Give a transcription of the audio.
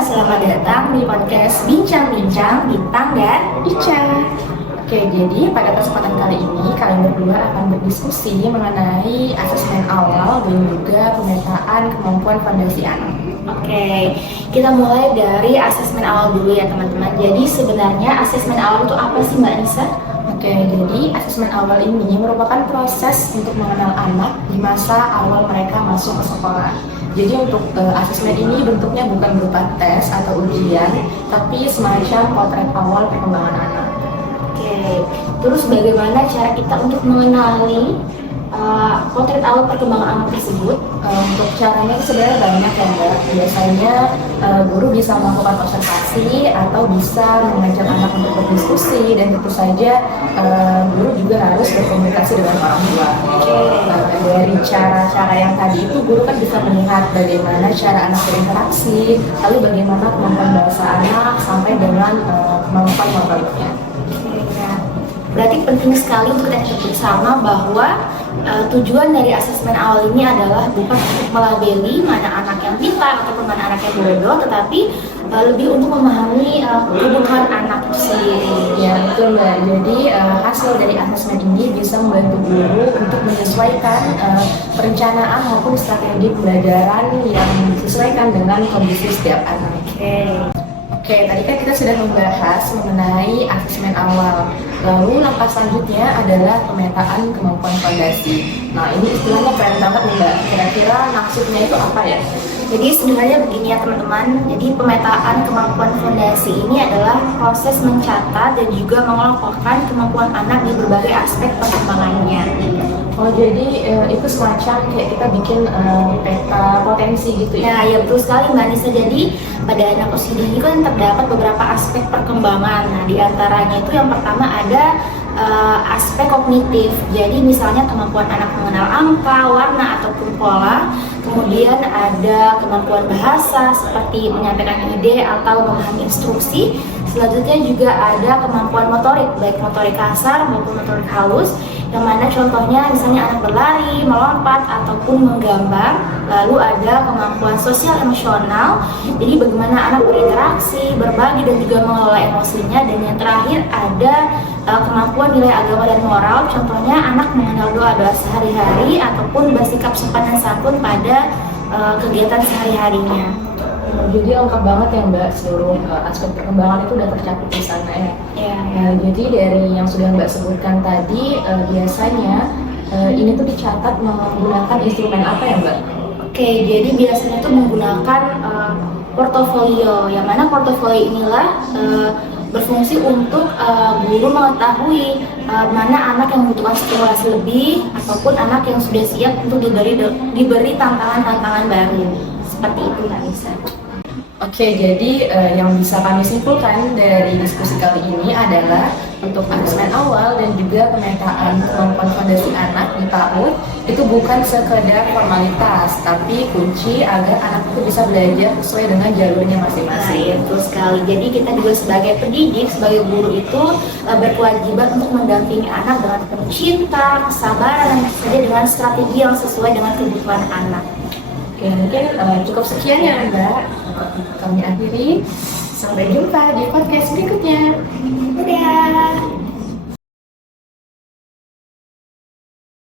selamat datang di podcast Bincang-Bincang Bintang dan Ica. Oke, jadi pada kesempatan kali ini kalian berdua akan berdiskusi mengenai asesmen awal dan juga pemetaan kemampuan fondasi anak. Oke, kita mulai dari asesmen awal dulu ya teman-teman. Jadi sebenarnya asesmen awal itu apa sih Mbak Nisa? Oke, jadi asesmen awal ini merupakan proses untuk mengenal anak di masa awal mereka masuk ke sekolah. Jadi untuk asesmen ini bentuknya bukan berupa tes atau ujian, tapi semacam potret awal perkembangan anak. Oke, terus bagaimana cara kita untuk mengenali potret awal perkembangan anak tersebut? Untuk caranya itu sebenarnya banyak ya Mbak. Biasanya guru bisa melakukan observasi atau bisa mengajak anak untuk berdiskusi, dan tentu saja guru juga harus berkomunikasi dengan orang tua. Dari cara-cara yang tadi itu guru kan bisa melihat bagaimana cara anak berinteraksi, lalu bagaimana kemampuan bahasa anak sampai dengan kemampuan motoriknya. Berarti penting sekali untuk kita ketahui bersama bahwa tujuan dari asesmen awal ini adalah bukan untuk melabeli mana anak yang pintar ataupun mana anak yang bodoh, tetapi lebih untuk memahami kebutuhan anak sendiri. Ya betul Mbak. Jadi hasil dari asesmen ini bisa membantu guru untuk menyesuaikan perencanaan maupun strategi pembelajaran yang disesuaikan dengan kondisi setiap anak. Oke, tadi kan kita sudah membahas mengenai asesmen awal. Lalu langkah selanjutnya adalah pemetaan kemampuan fondasi. Nah, ini istilahnya keren banget nih Mbak. Kira-kira maksudnya itu apa ya? Jadi sebenarnya begini ya teman-teman. Jadi pemetaan kemampuan fondasi ini adalah proses mencatat dan juga mengelompokkan kemampuan anak di berbagai aspek perkembangannya. Oh, jadi itu semacam kayak kita bikin peta potensi gitu ya? Ya betul sekali Mbak Nisa. Jadi pada anak usia dini kan terdapat beberapa aspek perkembangan. Nah, di antaranya itu yang pertama ada aspek kognitif. Jadi misalnya kemampuan anak mengenal angka, warna ataupun pola. Kemudian ada kemampuan bahasa seperti menyampaikan ide atau memahami instruksi. Selanjutnya juga ada kemampuan motorik, baik motorik kasar maupun motorik halus, yang mana contohnya misalnya anak berlari, melompat, ataupun menggambar. Lalu ada kemampuan sosial emosional, jadi bagaimana anak berinteraksi, berbagi, dan juga mengelola emosinya. Dan yang terakhir ada kemampuan nilai agama dan moral, contohnya anak mengenal doa-doa sehari-hari ataupun bersikap sopan dan santun pada kegiatan sehari-harinya. Jadi lengkap banget ya Mbak, seluruh aspek perkembangan itu udah tercakup di sana ya. Jadi dari yang sudah Mbak sebutkan tadi, biasanya ini tuh dicatat menggunakan instrumen apa ya Mbak? Oke, jadi biasanya tuh menggunakan portofolio, yang mana portofolio inilah berfungsi untuk guru mengetahui mana anak yang membutuhkan stimulasi lebih ataupun anak yang sudah siap untuk diberi tantangan-tantangan baru. Seperti itu Mbak Nisa. Oke, jadi yang bisa kami simpulkan dari diskusi kali ini adalah untuk asesmen awal dan juga pemetaan kemampuan fondasi anak di PAUD itu bukan sekedar formalitas, tapi kunci agar anak itu bisa belajar sesuai dengan jalurnya masing-masing. Betul sekali. Jadi kita juga sebagai pendidik, sebagai guru itu berkewajiban untuk mendampingi anak dengan penuh cinta, kesabaran, dan tentu saja dengan strategi yang sesuai dengan kebutuhan anak. Oke, mungkin cukup sekian ya Mbak. Kami akhiri. Sampai jumpa di podcast berikutnya. Dadah.